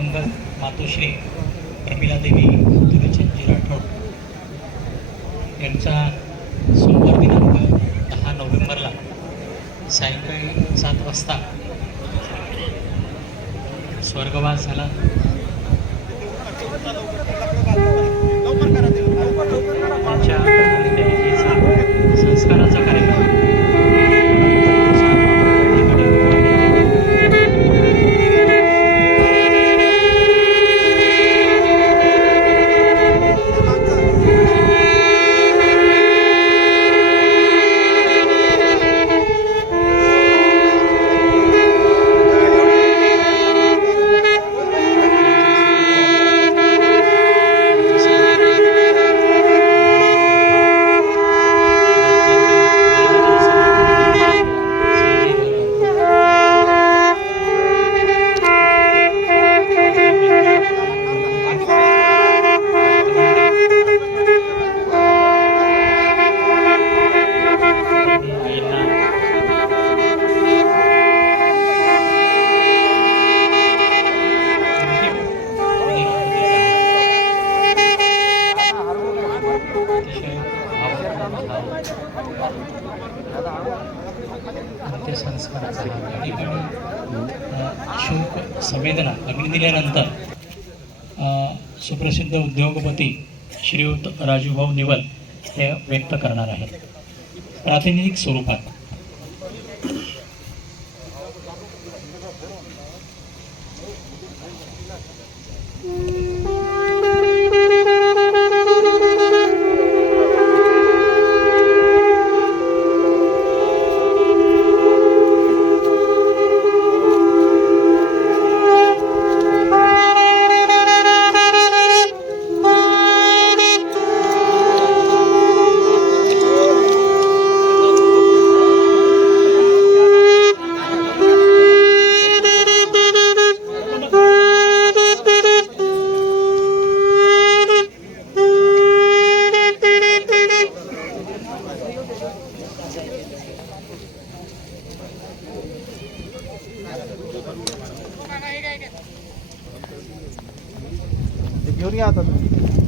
मातोश्री प्रमिलादेवी तिरुचंजी राठोड यांचा सोमवार दिनांक दहा नोव्हेंबरला सायंकाळी सात वाजता स्वर्गवास झाला. अंत्यसंस्काराचा या ठिकाणी शोक संवेदना अग्नी दिल्यानंतर सुप्रसिद्ध उद्योगपती श्रीयुत राजूभाऊ निवल हे व्यक्त करणार आहेत. प्रातिनिधिक स्वरूपात. घेऊन या आता तुम्ही.